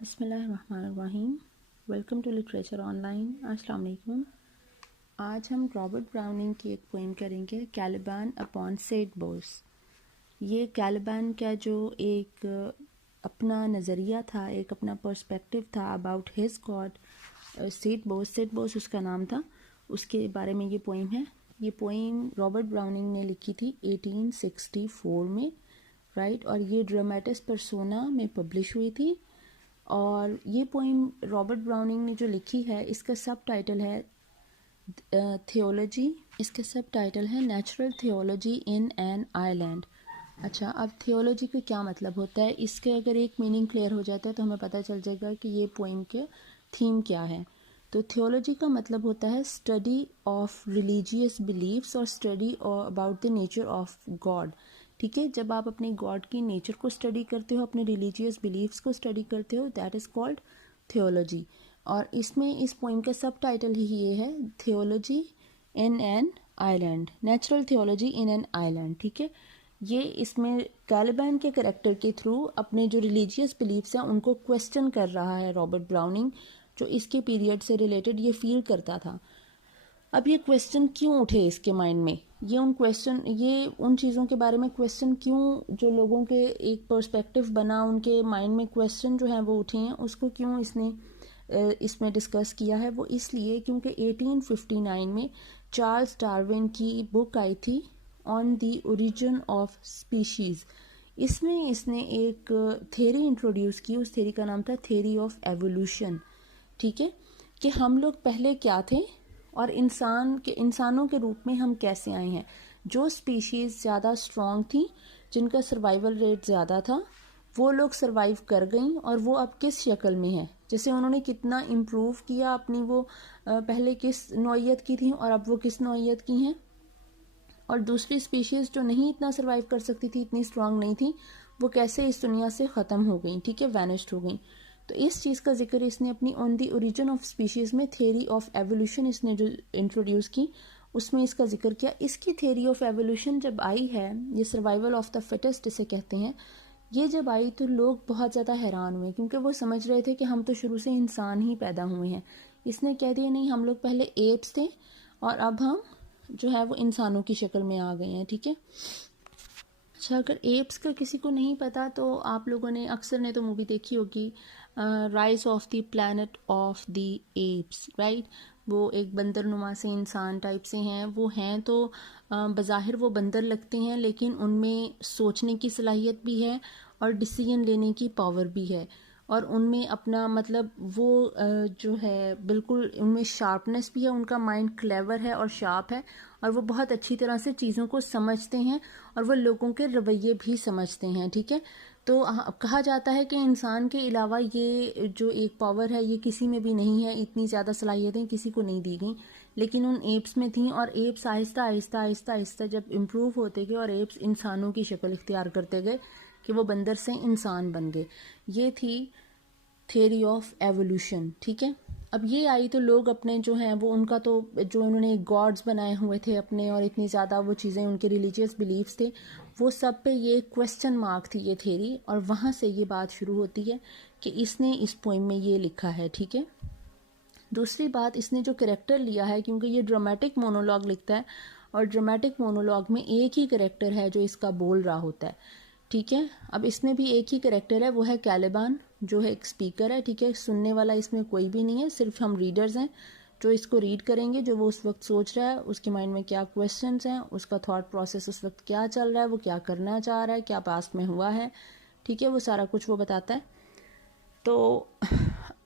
बिस्मिल्लाहिर्रहमानिर्रहीम। Welcome to literature online. अस्सलाम वालेकुम। आज हम रॉबर्ट ब्राउनिंग की एक पोइम करेंगे, कैलिबान अपॉन सेड बोस। ये कैलिबान का जो एक अपना नज़रिया था, एक अपना पर्सपेक्टिव था about his God said Bose उसका नाम था, उसके बारे में ये पोइम है। ये पोइम रॉबर्ट ब्राउनिंग ने लिखी थी 1864 में, राइट। और ये ड्रामेटिस पर्सोना में पब्लिश हुई थी। और ये पोइम रॉबर्ट ब्राउनिंग ने जो लिखी है, इसका सब टाइटल है थियोलॉजी। इसका सब टाइटल है natural theology in an island. अच्छा, अब थियोलॉजी का क्या मतलब होता है, इसके अगर एक मीनिंग क्लियर हो जाता है तो हमें पता चल जाएगा कि ये पोइम के थीम क्या है। तो थियोलॉजी का मतलब होता है स्टडी ऑफ रिलीजियस बिलीव्स और study about the nature of God. ठीक है, जब आप अपने गॉड की नेचर को स्टडी करते हो, अपने रिलीजियस बिलीव्स को स्टडी करते हो, दैट इज़ कॉल्ड थियोलॉजी। और इसमें इस पोइम का सब टाइटल ही ये है, theology in an island, natural theology in an island. ठीक है, ये इसमें कैलिबान के कैरेक्टर के थ्रू अपने जो रिलीजियस बिलीव्स हैं उनको क्वेश्चन कर रहा है रॉबर्ट ब्राउनिंग, जो इसके पीरियड से रिलेटेड ये फील करता था। अब ये क्वेश्चन क्यों उठे इसके माइंड में, ये उन चीज़ों के बारे में क्वेश्चन क्यों, जो लोगों के एक पर्सपेक्टिव बना, उनके माइंड में क्वेश्चन जो हैं वो उठे हैं, उसको क्यों इसने इसमें डिस्कस किया है। वो इसलिए क्योंकि 1859 में चार्ल्स डार्विन की बुक आई थी on the origin of species. इसमें इसने एक थ्योरी इंट्रोड्यूस की, उस थ्योरी का नाम था थ्योरी ऑफ एवोल्यूशन। ठीक है, कि हम लोग पहले क्या थे और इंसानों के रूप में हम कैसे आए हैं। जो स्पीशीज़ ज़्यादा स्ट्रॉन्ग थी, जिनका सर्वाइवल रेट ज़्यादा था, वो लोग सर्वाइव कर गई और वो अब किस शक्ल में है, जैसे उन्होंने कितना इम्प्रूव किया अपनी, वो पहले किस नौइयत की थी और अब वो किस नौइयत की हैं। और दूसरी स्पीशीज़ जो नहीं इतना सर्वाइव कर सकती थी, इतनी स्ट्रांग नहीं थी, वो कैसे इस दुनिया से ख़त्म हो गई, ठीक है, वैनिश्ड हो गई। तो इस चीज़ का जिक्र इसने अपनी on the origin of species में थ्योरी ऑफ एवोल्यूशन इसने जो इंट्रोड्यूस की, उसमें इसका जिक्र किया। इसकी थ्योरी ऑफ एवोल्यूशन जब आई है, ये सर्वाइवल ऑफ द फिटेस्ट इसे कहते हैं, ये जब आई तो लोग बहुत ज़्यादा हैरान हुए, क्योंकि वो समझ रहे थे कि हम तो शुरू से इंसान ही पैदा हुए हैं। इसने कह दिया नहीं, हम लोग पहले एप्स थे और अब हम जो है वो इंसानों की शक्ल में आ गए हैं। ठीक है, अच्छा, अगर एप्स का किसी को नहीं पता तो आप लोगों ने अक्सर ने तो मूवी देखी होगी, rise of the planet of the apps, right. वो एक बंदरनुमा से इंसान टाइप से हैं, वो हैं तो बज़ाहिर वो बंदर लगते हैं, लेकिन उनमें सोचने की सलाहियत भी है और डिसीजन लेने की पावर भी है, और उनमें अपना मतलब वो जो है बिल्कुल उनमें शार्पनेस भी है, उनका माइंड क्लेवर है और शार्प है, और वो बहुत अच्छी तरह से चीज़ों को समझते हैं और वो लोगों के रवैये भी समझते हैं। ठीक है, तो कहा जाता है कि इंसान के अलावा ये जो एक पावर है ये किसी में भी नहीं है, इतनी ज़्यादा सलाहियतें किसी को नहीं दी गई, लेकिन उन एप्स में थी। और एप्स आहिस्ता आहिस्ता आहिस्ता आहिस्ता जब इम्प्रूव होते गए और एप्स इंसानों की शक्ल इख्तियार करते गए कि वो बंदर से इंसान बन गए, ये थी थ्योरी ऑफ एवोल्यूशन। ठीक है, अब ये आई तो लोग अपने जो हैं वो उनका तो जो उन्होंने गॉड्स बनाए हुए थे अपने, और इतनी ज़्यादा वो चीज़ें उनके रिलीजियस बिलीव्स थे, वो सब पे ये क्वेश्चन मार्क थी ये थ्योरी, और वहाँ से ये बात शुरू होती है कि इसने इस पोइम में ये लिखा है। ठीक है, दूसरी बात, इसने जो कैरेक्टर लिया है, क्योंकि ये ड्रामेटिक मोनोलॉग लिखता है और ड्रामेटिक मोनोलॉग में एक ही कैरेक्टर है जो इसका बोल रहा होता है। ठीक है, अब इसमें भी एक ही कैरेक्टर है, वो है कैलिबान, जो है एक स्पीकर है। ठीक है, सुनने वाला इसमें कोई भी नहीं है, सिर्फ हम रीडर्स हैं जो इसको रीड करेंगे, जो वो उस वक्त सोच रहा है, उसके माइंड में क्या क्वेश्चंस हैं, उसका थॉट प्रोसेस उस वक्त क्या चल रहा है, वो क्या करना चाह रहा है, क्या पास्ट में हुआ है। ठीक है, वो सारा कुछ वो बताता है। तो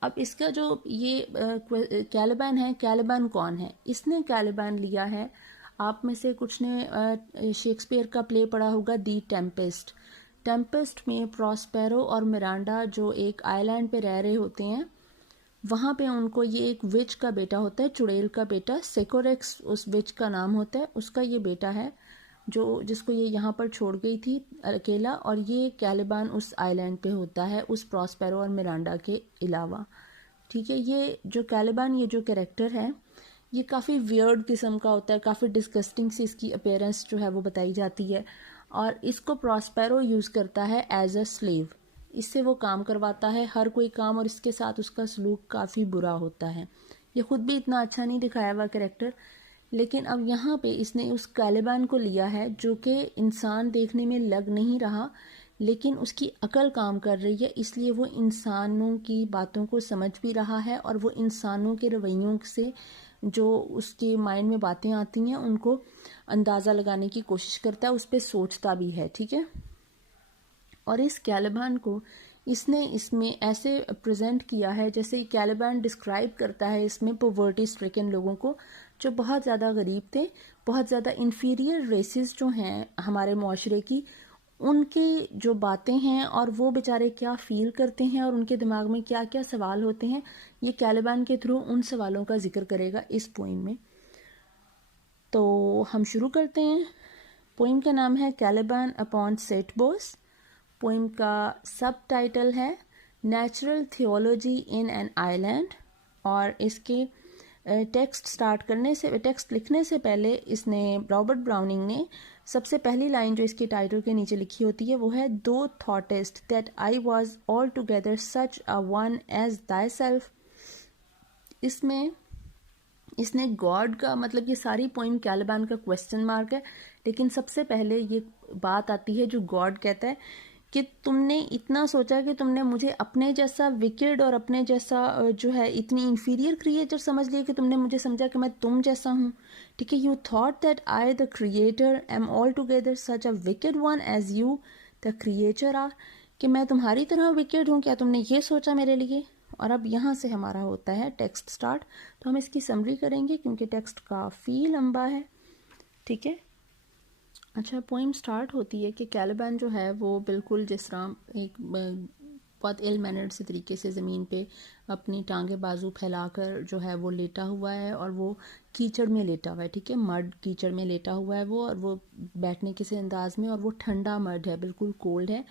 अब इसका जो ये कैलिबान है, कैलिबान कौन है, इसने कैलिबान लिया है, आप में से कुछ ने शेक्सपियर का प्ले पढ़ा होगा दी टेम्पेस्ट। टेम्पेस्ट में प्रॉस्पेरो और मिरांडा जो एक आइलैंड पे रह रहे होते हैं, वहाँ पे उनको ये एक विच का बेटा होता है, चुड़ैल का बेटा, सेकोरेक्स उस विच का नाम होता है, उसका ये बेटा है जो जिसको ये यहाँ पर छोड़ गई थी अकेला, और ये कैलिबान उस आइलैंड पे होता है उस प्रॉस्पेरो और मिरांडा के अलावा। ठीक है, ये जो कैलिबान, ये जो कैरेक्टर है, ये काफ़ी वियर्ड किस्म का होता है, काफ़ी डिस्गस्टिंग सी इसकी अपीयरेंस जो है वो बताई जाती है, और इसको प्रॉस्पेरो यूज़ करता है एज अ स्लेव। इससे वो काम करवाता है हर कोई काम, और इसके साथ उसका सलूक काफ़ी बुरा होता है। ये खुद भी इतना अच्छा नहीं दिखाया हुआ कैरेक्टर, लेकिन अब यहाँ पे इसने उस कैलिबान को लिया है जो कि इंसान देखने में लग नहीं रहा, लेकिन उसकी अकल काम कर रही है, इसलिए वो इंसानों की बातों को समझ भी रहा है और वो इंसानों के रवैयों से जो उसके माइंड में बातें आती हैं उनको अंदाज़ा लगाने की कोशिश करता है, उस पर सोचता भी है। ठीक है, और इस कैलिबान को इसने इसमें ऐसे प्रेजेंट किया है जैसे कैलिबान डिस्क्राइब करता है इसमें पॉवर्टी स्ट्रिकन लोगों को, जो बहुत ज़्यादा गरीब थे, बहुत ज़्यादा इन्फीरियर रेसेस जो हैं हमारे माशरे की, उनकी जो बातें हैं और वो बेचारे क्या फ़ील करते हैं और उनके दिमाग में क्या क्या सवाल होते हैं, ये कैलिबान के थ्रू उन सवालों का जिक्र करेगा इस पोइम में। तो हम शुरू करते हैं। पोइम का नाम है कैलिबान अपॉन सेटबोस। पोइम का सब टाइटल है natural theology in an island, और इसके टेक्स्ट लिखने से पहले इसने रॉबर्ट ब्राउनिंग ने सबसे पहली लाइन जो इसके टाइटल के नीचे लिखी होती है वो है thou thoughtest that I was all together such a one as thyself. इसमें इसने गॉड का मतलब, ये सारी पोइम कैलिबान का क्वेश्चन मार्क है, लेकिन सबसे पहले ये बात आती है जो गॉड कहता है कि तुमने इतना सोचा कि तुमने मुझे अपने जैसा विकेड और अपने जैसा जो है इतनी इंफीरियर क्रिएटर समझ लिया कि तुमने मुझे समझा कि मैं तुम जैसा हूँ। ठीक है, you thought that I the creator am all together such a wicked one as you the creator are, कि मैं तुम्हारी तरह विकेड हूँ, क्या तुमने ये सोचा मेरे लिए। और अब यहाँ से हमारा होता है टेक्स्ट स्टार्ट। तो हम इसकी समरी करेंगे क्योंकि टेक्स्ट काफ़ी लंबा है। ठीक है, अच्छा, पोइम स्टार्ट होती है कि कैलिबान जो है वो बिल्कुल जिस तरह एक बहुत इल मैनर्ड से तरीके से ज़मीन पे अपनी टांगे बाजू फैलाकर जो है वो लेटा हुआ है, और वो कीचड़ में लेटा हुआ है। ठीक है, मड कीचड़ में लेटा हुआ है वो, और वो बैठने किसी अंदाज में, और वो ठंडा मड है, बिल्कुल कोल्ड है।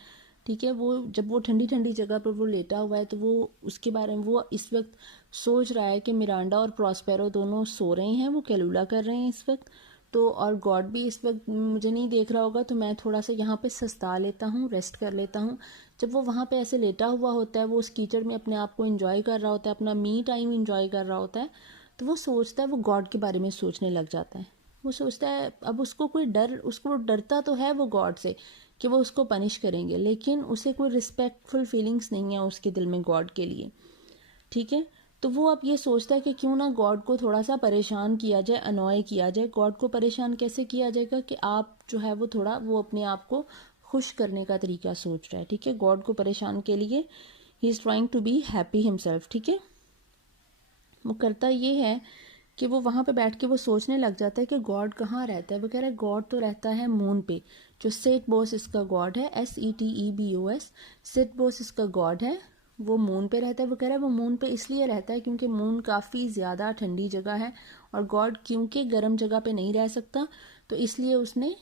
ठीक है, वो जब वो ठंडी ठंडी जगह पर वो लेटा हुआ है तो वो उसके बारे में वो इस वक्त सोच रहा है कि मिरांडा और प्रॉस्पेरो दोनों सो रहे हैं, वो कैलुला कर रहे हैं इस वक्त। तो और गॉड भी इस वक्त मुझे नहीं देख रहा होगा, तो मैं थोड़ा सा यहाँ पे सस्ता लेता हूँ, रेस्ट कर लेता हूँ। जब वो वहाँ पे ऐसे लेटा हुआ होता है, वो उस कीचड़ में अपने आप को एंजॉय कर रहा होता है, अपना मी टाइम एंजॉय कर रहा होता है, तो वो सोचता है, वो गॉड के बारे में सोचने लग जाता है। वो सोचता है, अब उसको कोई डर, उसको डरता तो है वो गॉड से कि वो उसको पनिश करेंगे, लेकिन उसे कोई रिस्पेक्टफुल फीलिंग्स नहीं है उसके दिल में गॉड के लिए। ठीक है, तो वो अब ये सोचता है कि क्यों ना गॉड को थोड़ा सा परेशान किया जाए, अनॉय किया जाए। गॉड को परेशान कैसे किया जाएगा कि आप जो है वो थोड़ा वो अपने आप को खुश करने का तरीका सोच रहा है। ठीक है, गॉड को परेशान के लिए he is trying to be happy himself. ठीक है, वो करता ये है कि वो वहाँ पे बैठ के वो सोचने लग जाता है कि गॉड कहाँ रहता है। वो कह रहा है गॉड तो रहता है मून पे, जो सेटबोस इसका गॉड है, SETEBOS, सेटबोस इसका गॉड है, वो मून पे रहता है। वो कह रहा है वो मून पे इसलिए रहता है क्योंकि मून काफ़ी ज़्यादा ठंडी जगह है, और गॉड क्योंकि गर्म जगह पे नहीं रह सकता, तो इसलिए उसने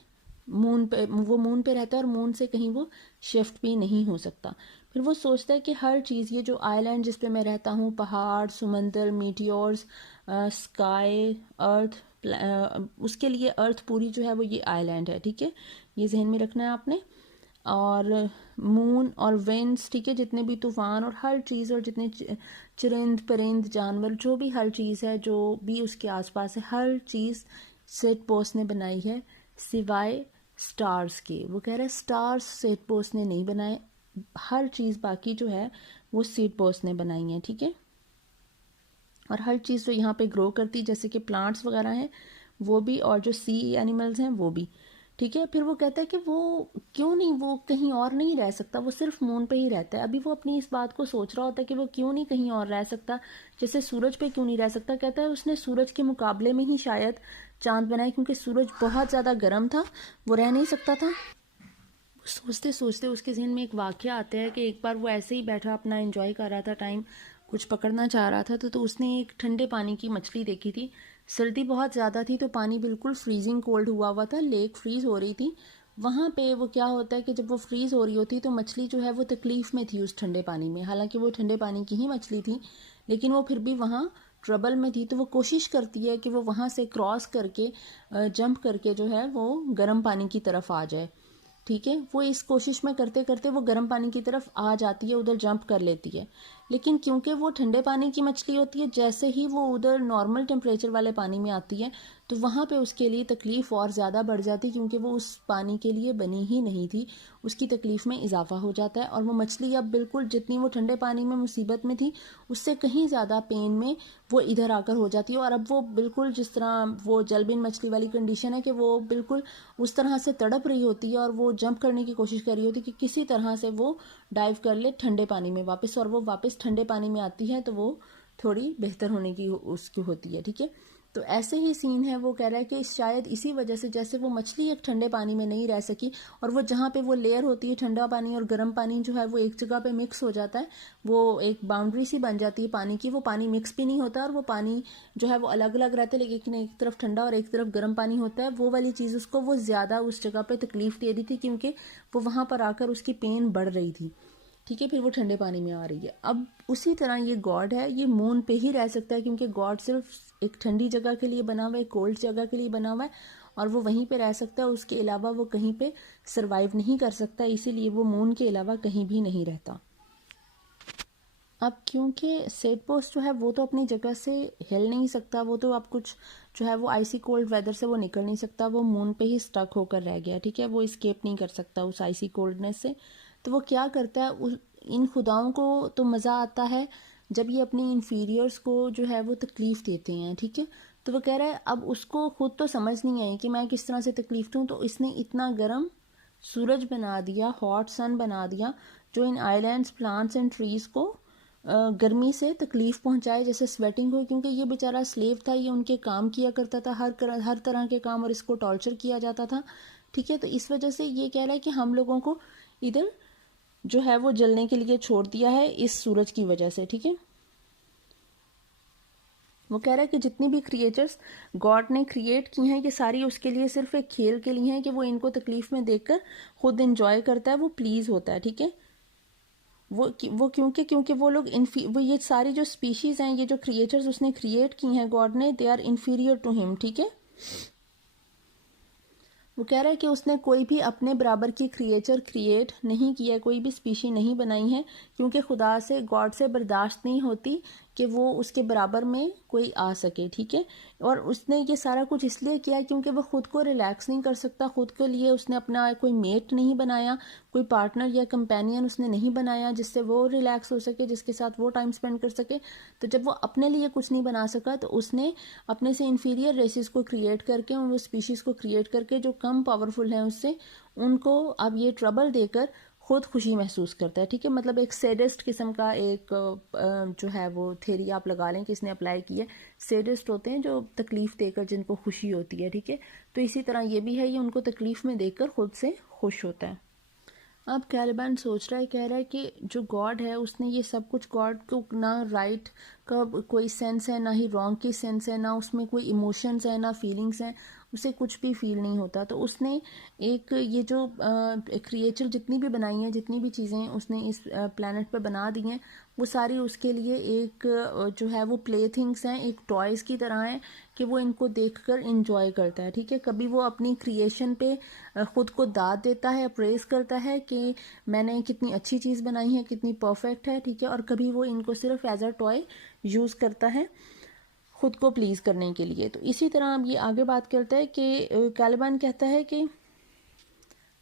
वो मून पे रहता है, और मून से कहीं वो शिफ्ट भी नहीं हो सकता। फिर वो सोचता है कि हर चीज़, ये जो आइलैंड जिस पे मैं रहता हूँ, पहाड़, समंदर, मीटियोर्स, स्काई, अर्थ, उसके लिए अर्थ पूरी जो है वो ये आइलैंड है। ठीक है, ये जहन में रखना है आपने। और मून और विंड्स, ठीक है, जितने भी तूफान और हर चीज़, और जितने चरिंद परिंद जानवर, जो भी हर चीज़ है जो भी उसके आसपास है, हर चीज़ सेटबोस ने बनाई है सिवाय स्टार्स के। वो कह रहा है स्टार्स सेटबोस ने नहीं बनाए, हर चीज़ बाकी जो है वो सेटबोस ने बनाई है। ठीक है, और हर चीज़ जो यहाँ पे ग्रो करती, जैसे कि प्लांट्स वगैरह हैं वो भी, और जो सी एनिमल्स हैं वो भी। ठीक है, फिर वो कहता है कि वो क्यों नहीं, वो कहीं और नहीं रह सकता, वो सिर्फ मून पे ही रहता है। अभी वो अपनी इस बात को सोच रहा होता है कि वो क्यों नहीं कहीं और रह सकता, जैसे सूरज पे क्यों नहीं रह सकता। कहता है उसने सूरज के मुकाबले में ही शायद चांद बनाए, क्योंकि सूरज बहुत ज़्यादा गर्म था, वो रह नहीं सकता था। सोचते सोचते उसके जहन में एक वाक़या आता है कि एक बार वो ऐसे ही बैठा अपना एंजॉय कर रहा था टाइम, कुछ पकड़ना चाह रहा था, तो उसने एक ठंडे पानी की मछली देखी थी। सर्दी बहुत ज़्यादा थी तो पानी बिल्कुल फ्रीजिंग कोल्ड हुआ हुआ था, लेक फ्रीज़ हो रही थी। वहाँ पे वो क्या होता है कि जब वो फ्रीज़ हो रही होती तो मछली जो है वो तकलीफ़ में थी उस ठंडे पानी में, हालांकि वो ठंडे पानी की ही मछली थी, लेकिन वो फिर भी वहाँ ट्रबल में थी। तो वो कोशिश करती है कि वो वहाँ से क्रॉस करके जंप करके जो है वो गर्म पानी की तरफ आ जाए। ठीक है, वो इस कोशिश में करते करते वो गर्म पानी की तरफ आ जाती है, उधर जंप कर लेती है। लेकिन क्योंकि वो ठंडे पानी की मछली होती है, जैसे ही वो उधर नॉर्मल टेम्परेचर वाले पानी में आती है तो वहाँ पे उसके लिए तकलीफ़ और ज़्यादा बढ़ जाती है, क्योंकि वो उस पानी के लिए बनी ही नहीं थी। उसकी तकलीफ़ में इजाफा हो जाता है और वो मछली अब बिल्कुल जितनी वो ठंडे पानी में मुसीबत में थी उससे कहीं ज़्यादा पेन में वो इधर आकर हो जाती है। और अब वो बिल्कुल जिस तरह वो जलबिन मछली वाली कंडीशन है कि वो बिल्कुल उस तरह से तड़प रही होती है और वो जंप करने की कोशिश कर रही होती है कि किसी तरह से वो डाइव कर ले ठंडे पानी में वापस, और वो वापस ठंडे पानी में आती है तो वो थोड़ी बेहतर होने की उसकी होती है। ठीक है, तो ऐसे ही सीन है। वो कह रहा है कि शायद इसी वजह से जैसे वो मछली एक ठंडे पानी में नहीं रह सकी, और वो जहाँ पे वो लेयर होती है ठंडा पानी और गर्म पानी जो है वो एक जगह पे मिक्स हो जाता है, वो एक बाउंड्री सी बन जाती है पानी की, वो पानी मिक्स भी नहीं होता और वो पानी जो है वो अलग अलग रहते हैं, लेकिन एक तरफ ठंडा और एक तरफ गर्म पानी होता है। वो वाली चीज़ उसको वो ज़्यादा उस जगह पे तकलीफ दे रही थी, क्योंकि वो वहाँ पर आकर उसकी पेन बढ़ रही थी। ठीक है, फिर वो ठंडे पानी में आ रही है। अब उसी तरह ये गॉड है, ये मून पे ही रह सकता है, क्योंकि गॉड सिर्फ एक ठंडी जगह के लिए बना हुआ है, कोल्ड जगह के लिए बना हुआ है, और वो वहीं पे रह सकता है। उसके अलावा वो कहीं पे सरवाइव नहीं कर सकता, इसीलिए वो मून के अलावा कहीं भी नहीं रहता। अब क्योंकि सेट पोस्ट जो है वो तो अपनी जगह से हिल नहीं सकता, वो तो अब कुछ जो है वो आइसी कोल्ड वेदर से वो निकल नहीं सकता, वो मून पे ही स्टक होकर रह गया। ठीक है, वो स्केप नहीं कर सकता उस आइसी कोल्डनेस से। तो वो क्या करता है, इन खुदाओं को तो मज़ा आता है जब ये अपनी इन्फीरियर्स को जो है वो तकलीफ़ देते हैं। ठीक है, तो वो कह रहा है अब उसको खुद तो समझ नहीं आई कि मैं किस तरह से तकलीफ़ दूँ, तो इसने इतना गर्म सूरज बना दिया, हॉट सन बना दिया, जो इन आइलैंड्स, प्लांट्स एंड ट्रीज़ को गर्मी से तकलीफ़ पहुंचाए, जैसे स्वेटिंग हो, क्योंकि ये बेचारा स्लेव था, ये उनके काम किया करता था, हर तरह के काम, और इसको टॉर्चर किया जाता था। ठीक है, तो इस वजह से ये कह रहा है कि हम लोगों को इधर जो है वो जलने के लिए छोड़ दिया है इस सूरज की वजह से। ठीक है, वो कह रहा है कि जितनी भी क्रिएचर्स गॉड ने क्रिएट की हैं ये सारी उसके लिए सिर्फ एक खेल के लिए हैं, कि वो इनको तकलीफ में देखकर खुद इंजॉय करता है, वो प्लीज होता है। ठीक है, वो क्योंकि वो लोग वो ये सारी जो स्पीशीज हैं, ये जो क्रिएचर्स उसने क्रिएट की हैं गॉड ने, they are inferior to him. ठीक है, वो कह रहा है कि उसने कोई भी अपने बराबर की क्रिएचर क्रिएट नहीं किया, कोई भी स्पीशी नहीं बनाई है, क्योंकि खुदा से, गॉड से बर्दाश्त नहीं होती कि वो उसके बराबर में कोई आ सके। ठीक है, और उसने ये सारा कुछ इसलिए किया क्योंकि वो खुद को रिलैक्स नहीं कर सकता, खुद के लिए उसने अपना कोई मेट नहीं बनाया, कोई पार्टनर या कंपेनियन उसने नहीं बनाया जिससे वो रिलैक्स हो सके, जिसके साथ वो टाइम स्पेंड कर सके। तो जब वो अपने लिए कुछ नहीं बना सका तो उसने अपने से इन्फीरियर रेसेस को क्रिएट करके, वो स्पीशीज़ को क्रिएट करके जो कम पावरफुल हैं उससे, उनको अब ये ट्रबल देकर खुद खुशी महसूस करता है। ठीक है, मतलब एक सैडिस्ट किस्म का एक जो है वो थेरी आप लगा लें कि इसने अप्लाई की है। सैडिस्ट होते हैं जो तकलीफ़ देकर जिनको खुशी होती है। ठीक है, तो इसी तरह ये भी है, ये उनको तकलीफ़ में देकर खुद से खुश होता है। अब कैलिबन सोच रहा है, कह रहा है कि जो गॉड है उसने ये सब कुछ, गॉड को ना राइट का कोई सेंस है, ना ही रॉन्ग की सेंस है, ना उसमें कोई इमोशंस है, ना फीलिंग्स हैं, उसे कुछ भी फील नहीं होता। तो उसने एक ये जो क्रिएचर जितनी भी बनाई हैं, जितनी भी चीज़ें उसने इस प्लैनेट पर बना दी हैं, वो सारी उसके लिए एक जो है वो प्ले थिंग्स हैं, एक टॉयज़ की तरह हैं कि वो इनको देखकर इंजॉय करता है। ठीक है, कभी वो अपनी क्रिएशन पे खुद को दाद देता है, अप्रेज करता है कि मैंने कितनी अच्छी चीज़ बनाई है, कितनी परफेक्ट है। ठीक है, और कभी वो इनको सिर्फ एज अ टॉय यूज़ करता है खुद को प्लीज़ करने के लिए। तो इसी तरह अब ये आगे बात करता है कि कैलिबन कहता है कि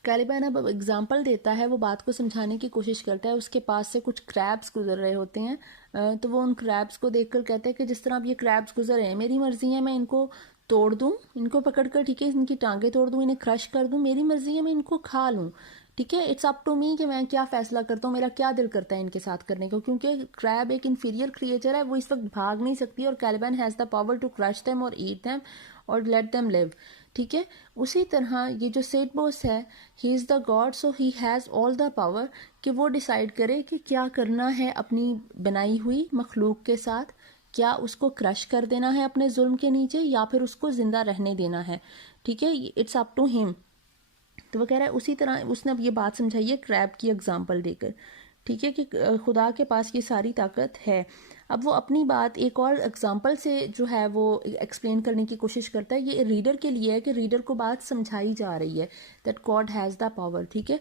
कैलिबन अब एग्जाम्पल देता है, वो बात को समझाने की कोशिश करता है। उसके पास से कुछ क्रैब्स गुजर रहे होते हैं, तो वो उन क्रैब्स को देखकर कहते हैं कि जिस तरह अब ये क्रैब्स गुजर रहे हैं, मेरी मर्जी है मैं इनको तोड़ दूं, इनको पकड़ कर, ठीक है, इनकी टांगें तोड़ दूं, इन्हें क्रश कर दूं, मेरी मर्जी है मैं इनको खा लूं। ठीक है, इट्स अप टू मी कि मैं क्या फैसला करता हूँ, मेरा क्या दिल करता है इनके साथ करने को, क्योंकि क्रैब एक इन्फीरियर क्रिएचर है, वो इस वक्त भाग नहीं सकती, और Caliban has the power to crush them और ईट देम और लेट देम लिव। ठीक है, उसी तरह ये जो सेट बॉस है, he is the God, so he has all the power कि वो डिसाइड करे कि क्या करना है अपनी बनाई हुई मखलूक के साथ, क्या उसको क्रश कर देना है अपने जुल्म के नीचे या फिर उसको जिंदा रहने देना है। ठीक है, इट्स अप टू हिम। तो वो कह रहा है उसी तरह उसने अब ये बात समझाई है क्रैब की एग्जाम्पल देकर ठीक है, कि खुदा के पास ये सारी ताकत है। अब वो अपनी बात एक और एग्जांपल से जो है वो एक्सप्लेन करने की कोशिश करता है। ये रीडर के लिए है कि रीडर को बात समझाई जा रही है, that God has the power. ठीक है,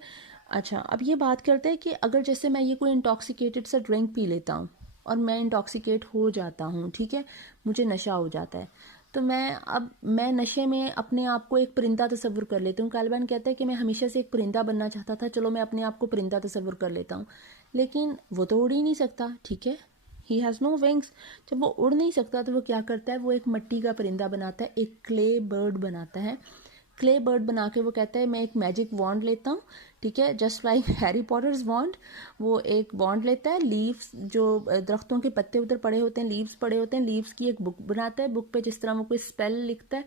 अच्छा अब ये बात करते हैं कि अगर जैसे मैं ये कोई इंटॉक्सिकेटेड सा ड्रिंक पी लेता हूँ और मैं इंटॉक्सिकेट हो जाता हूँ, ठीक है, मुझे नशा हो जाता है, तो मैं नशे में अपने आप को एक परिंदा तस्वुर कर लेती हूँ। कालिबान कहता है कि मैं हमेशा से एक परिंदा बनना चाहता था, चलो मैं अपने आप को परिंदा तस्वुर कर लेता हूँ, लेकिन वो तो उड़ ही नहीं सकता। ठीक है, ही हैज़ नो विंग्स। जब वो उड़ नहीं सकता तो वो क्या करता है, वो एक मिट्टी का परिंदा बनाता है, एक क्ले बर्ड बनाता है। क्ले बर्ड बना के वो कहता है मैं एक मैजिक वॉन्ड लेता हूँ, ठीक है, जस्ट लाइक हैरी पॉटर्स वॉन्ड। वो एक वॉन्ड लेता है, लीव्स जो दरख्तों के पत्ते उधर पड़े होते हैं, लीव्स पड़े होते हैं, लीव्स की एक बुक बनाता है। बुक पे जिस तरह वो कोई स्पेल लिखता है,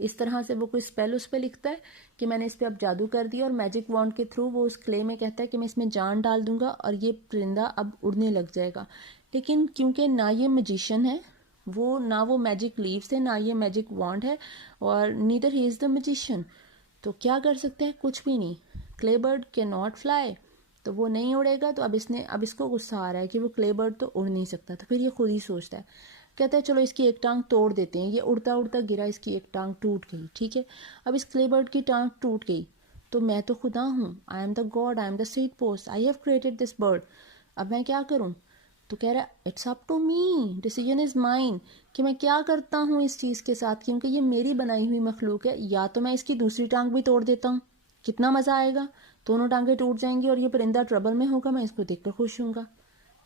इस तरह से वो कोई स्पेल उस पर लिखता है कि मैंने इस पर अब जादू कर दिया, और मैजिक वॉन्ड के थ्रू वो उस क्ले में कहता है कि मैं इसमें जान डाल दूंगा और ये परिंदा अब उड़ने लग जाएगा। लेकिन क्योंकि ना ये मैजिशियन है, वो ना वो मैजिक लीव्स है, ना ये मैजिक वॉन्ड है, और neither he is the magician, तो क्या कर सकते हैं, कुछ भी नहीं। Clay bird can not fly, तो वो नहीं उड़ेगा। तो अब इसको गुस्सा आ रहा है कि वो क्ले बर्ड तो उड़ नहीं सकता। तो फिर ये खुद ही सोचता है, कहता है चलो इसकी एक टांग तोड़ देते हैं। ये उड़ता उड़ता गिरा, इसकी एक टांग टूट गई। ठीक है, अब इस क्ले बर्ड की टांग टूट गई, तो मैं तो खुदा हूँ, I am the God, I am the Setebos, I have created this bird. अब मैं क्या करूँ? तो कह रहा है it's up to me, decision is mine, कि मैं क्या करता हूँ इस चीज़ के साथ, क्योंकि ये मेरी बनाई हुई मखलूक है। या तो मैं इसकी दूसरी टांग भी तोड़ देता हूँ, कितना मज़ा आएगा, दोनों टांगें टूट जाएंगी और ये परिंदा ट्रबल में होगा, मैं इसको देखकर खुश होऊंगा।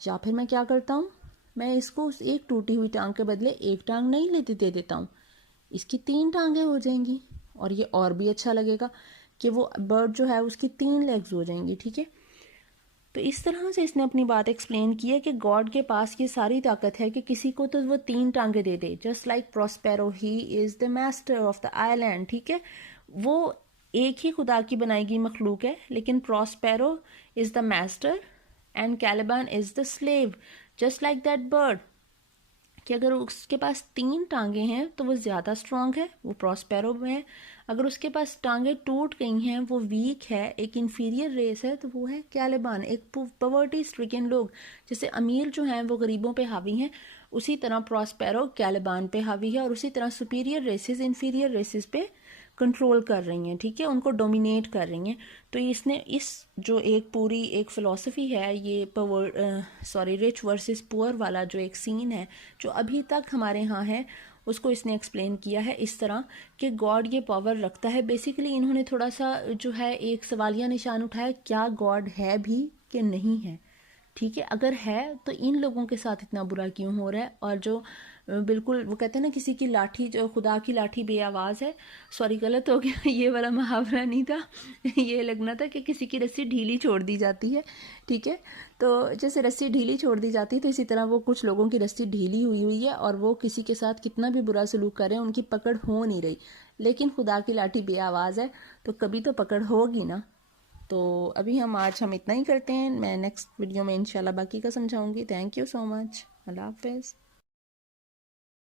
या फिर मैं क्या करता हूँ, मैं इसको उस एक टूटी हुई टांग के बदले एक टांग नहीं लेती दे देता हूँ, इसकी 3 टांगें हो जाएंगी, और ये और भी अच्छा लगेगा कि वो बर्ड जो है उसकी 3 लेग्स हो जाएंगी। ठीक है, तो इस तरह से इसने अपनी बात एक्सप्लेन की है कि गॉड के पास ये सारी ताकत है कि किसी को तो वो 3 टांगे दे दे, just like Prospero, he is the master of the island. ठीक है, वो एक ही खुदा की बनाई गई मखलूक है, लेकिन Prospero is the master and Caliban is the slave, just like that bird, कि अगर उसके पास 3 टांगे हैं तो वो ज़्यादा स्ट्रांग है, वो प्रॉस्पेरो में है। अगर उसके पास टांगे टूट गई हैं, वो वीक है, एक इन्फीरियर रेस है, तो वो है कैलिबान, एक पॉवर्टी स्ट्रिकन लोग। जैसे अमीर जो हैं वो गरीबों पे हावी हैं, उसी तरह प्रॉस्पेरो कैलिबान पे हावी है, और उसी तरह सुपीरियर रेसेस इन्फीरियर रेसेस पे कंट्रोल कर रही हैं। ठीक है, उनको डोमिनेट कर रही हैं। तो इसने इस जो एक पूरी एक फ़िलॉसफी है, ये रिच वर्सेस पुअर वाला जो एक सीन है जो अभी तक हमारे यहाँ है, उसको इसने एक्सप्लेन किया है इस तरह कि गॉड ये पावर रखता है। बेसिकली इन्होंने थोड़ा सा जो है एक सवालिया निशान उठाया, क्या गॉड है भी कि नहीं है। ठीक है, अगर है तो इन लोगों के साथ इतना बुरा क्यों हो रहा है। और जो बिल्कुल वो कहते हैं ना, किसी की लाठी, जो खुदा की लाठी बेआवाज़ है, सॉरी गलत हो गया, ये वाला मुहावरा नहीं था, ये लगना था कि किसी की रस्सी ढीली छोड़ दी जाती है। ठीक है, तो जैसे रस्सी ढीली छोड़ दी जाती है, तो इसी तरह वो कुछ लोगों की रस्सी ढीली हुई हुई है और वो किसी के साथ कितना भी बुरा सलूक कर रहे हैं, उनकी पकड़ हो नहीं रही। लेकिन खुदा की लाठी बेआवाज़ है, तो कभी तो पकड़ होगी ना। तो अभी हम इतना ही करते हैं, मैं नेक्स्ट वीडियो में इंशाल्लाह बाकी का समझाऊंगी। थैंक यू सो मच, अल्लाह हाफिज़।